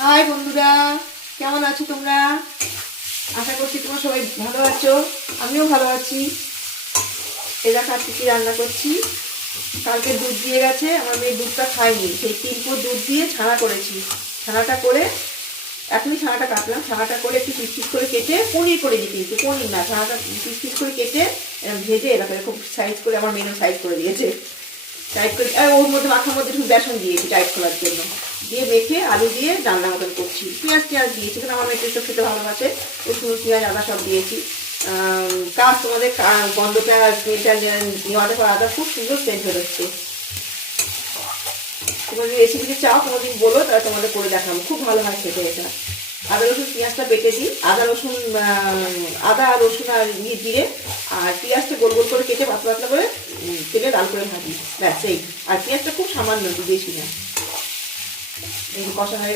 High বন্ধুরা, কেমন আছো তোমরা? আশা করছি তোমরা সবাই ভালো আছো। আমিও ভালো আছি। এই দেখো আজকে কি রান্না করছি। কালকে দুধ দিয়ে গেছে, আমার মেয়ে দুধটা খায়নি, সেই 3 পোয়া দুধ দিয়ে ছানা করেছি। ছানাটা করে এখনই ছানাটা কাটলাম। ছানাটা করে একটু পিস পিস করে কেটে পনির করে দিই, কিন্তু পনির না, ছানাটা পিস পিস করে কেটে ভেজে এরকম সাইজ করে আমার মেয়ে সাইজ করে দিয়েছে। টাইট করে ওর মধ্যে মাখার মধ্যে একটু বেসন দিয়েছি টাইট করার জন্য, দিয়ে মেখে আলু দিয়ে রান্না মতন করছি। পেঁয়াজ দিয়েছি, কারণ আমার মেয়ে সব খেতে ভালোবাসে। রসুন পেঁয়াজ আদা সব দিয়েছি। কাজ তোমাদের গন্ধটা নেওয়াতে পর আদা খুব সুন্দর সেন্ট হচ্ছে। তোমাদের রেসিপিতে চাও কোনোদিন বলো, তাহলে তোমাদের করে দেখাবো, খুব ভালো হয় খেতে এটা। আদা রসুন পেঁয়াজটা বেটে দিই, আদা আর রসুন আর জিরে আর পেঁয়াজটা গোল গোল করে কেটে পাতলা পাতলা করে তেলে লাল করে ভাজি, ব্যাস এই। আর পেঁয়াজটা খুব সামান্য, একটু বেশি না। এই কষা হয়ে